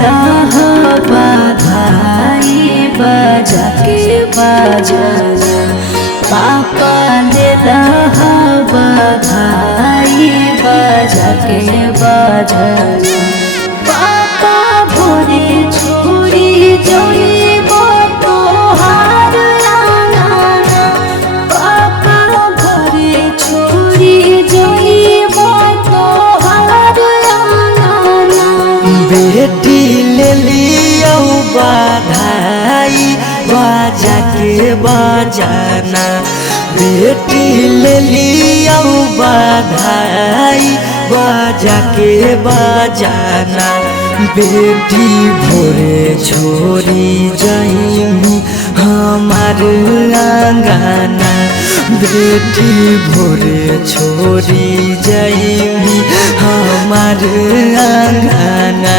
देला बधाई बजा के बजना पापा देला बधाई बजा के बजना पापा भोरे छोड़ी जइब तोहार आंगना पापा भोरे छोड़ी जइब तोहार आंगना बेटी ले लियो बधाई बजा के बजाना बेटी ले लियो बधाई बजा के बजाना बेटी भोरे छोड़ी जाइमी हमार आंगना बेटी भोरे छोड़ी जाइमी हमार आंगना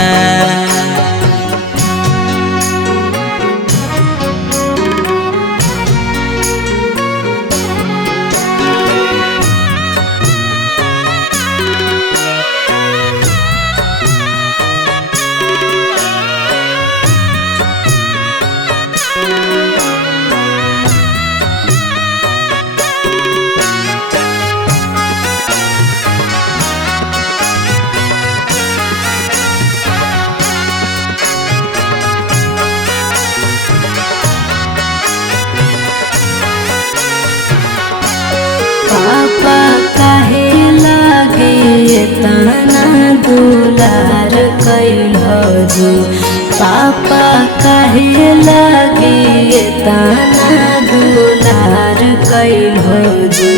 पापा काहे लागे तना दुलार कैलहो जी पापा काहे लागे तना दुलार कैलहो जी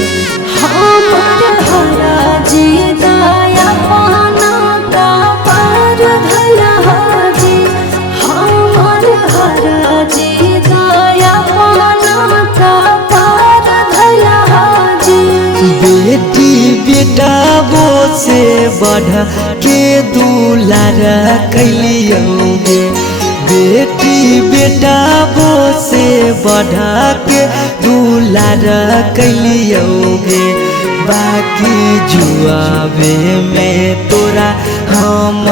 हमर हरा जी दया पाना का पार धला जी हमर हरा जी दया पाना का पार धला बेटी बेटा वो से बढ़ के दुलार कैलियोगे बेटी बेटा वो से बढ़ के दुलार कैलियोगे बाकी जुआवे में तोरा हम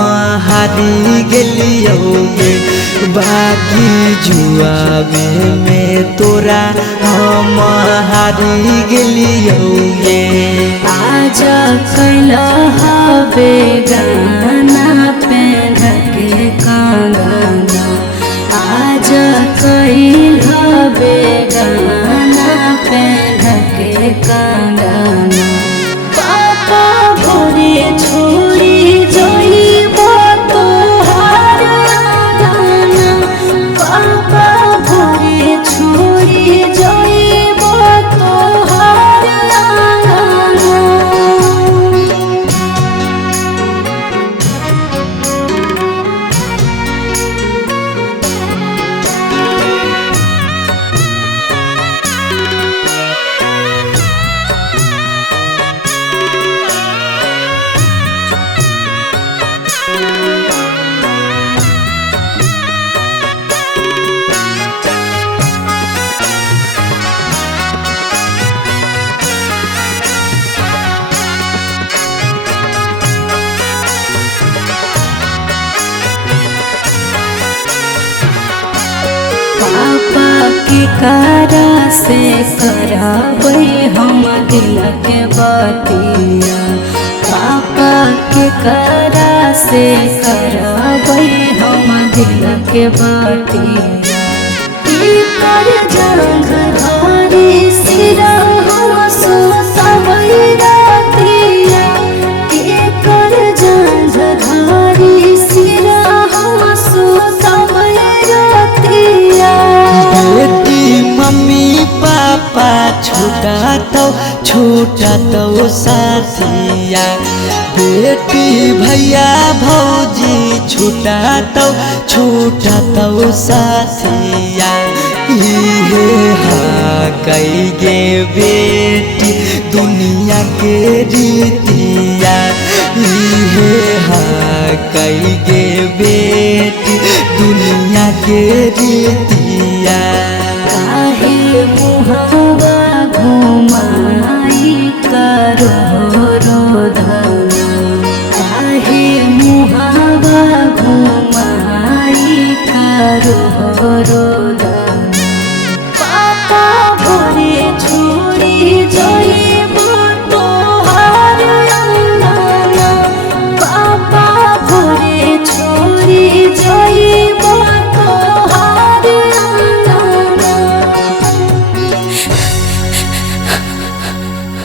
हारी गेलियोगे बाकी जुआवे में तोरा हम हारी गेलियोगे आज कैला हवे गाना पेन के कंगना आज कैल हवे गाना पेन के कंगना पापा भोरे छोड़ी जइब तोहार आंगना पापा भोरे छोड़ी जइब तोहार आंगना पापा के करा से कराबै हम दिल के बतिया पापा के करा से कराबै हम दिल के बतिया कर जंग धारी सिरा हम सोसबै रातिया कर जंग धारी सिरा हम सोसबै रातिया बेटी मम्मी पापा छूटा तो साथिया बेटी भैया भौजी छूटा तो साथिया इहे कई गे बेटी दुनिया के रीतिया इहे कई गे बेटी दुनिया के रीतिया काहे मुहावा घुमाई करो रोधना काहे मुहावा घुमाई रो रो